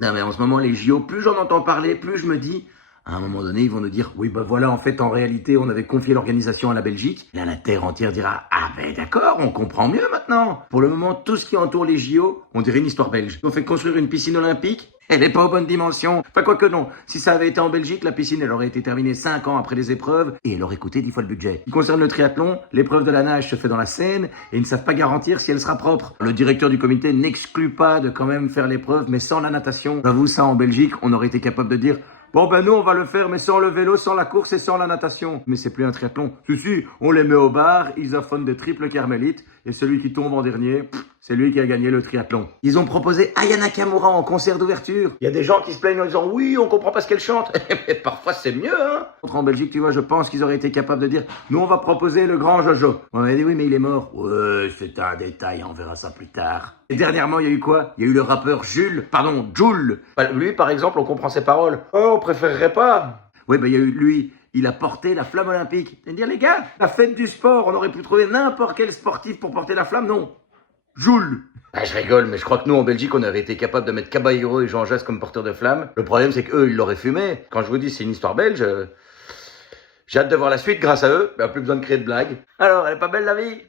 Non, mais en ce moment, les JO, plus j'en entends parler, plus je me dis, à un moment donné, ils vont nous dire, oui, bah voilà, en fait, en réalité, on avait confié l'organisation à la Belgique. Là, la terre entière dira, ah ben d'accord, on comprend mieux maintenant. Pour le moment, tout ce qui entoure les JO, on dirait une histoire belge. On fait construire une piscine olympique. Elle n'est pas aux bonnes dimensions. Enfin, quoi que non. Si ça avait été en Belgique, la piscine, elle aurait été terminée 5 ans après les épreuves et elle aurait coûté 10 fois le budget. Il concerne le triathlon, l'épreuve de la nage se fait dans la Seine et ils ne savent pas garantir si elle sera propre. Le directeur du comité n'exclut pas de quand même faire l'épreuve, mais sans la natation. J'avoue, ça, en Belgique, on aurait été capable de dire, bon ben nous on va le faire mais sans le vélo, sans la course et sans la natation. Mais c'est plus un triathlon. Si, on les met au bar, ils affrontent des triples carmélites et celui qui tombe en dernier, c'est lui qui a gagné le triathlon. Ils ont proposé Aya Nakamura en concert d'ouverture. Il y a des gens qui se plaignent en disant oui, on comprend pas ce qu'elle chante. Mais parfois c'est mieux, hein. En Belgique, tu vois, je pense qu'ils auraient été capables de dire nous on va proposer le grand Jojo. On avait dit oui mais il est mort. Ouais, c'est un détail, on verra ça plus tard. Et dernièrement, il y a eu quoi? Il y a eu le rappeur Jul. Lui, par exemple, on comprend ses paroles. Oh, on préférerait pas. Oui, il y a eu lui. Il a porté la flamme olympique. C'est-à-dire, les gars, la fête du sport, on aurait pu trouver n'importe quel sportif pour porter la flamme, non. Joule. Ah, je rigole, mais je crois que nous, en Belgique, on aurait été capable de mettre Caballero et Jean Jass comme porteurs de flamme. Le problème, c'est qu'eux, ils l'auraient fumé. Quand je vous dis c'est une histoire belge, j'ai hâte de voir la suite grâce à eux. Plus besoin de créer de blagues. Alors, elle est pas belle la vie?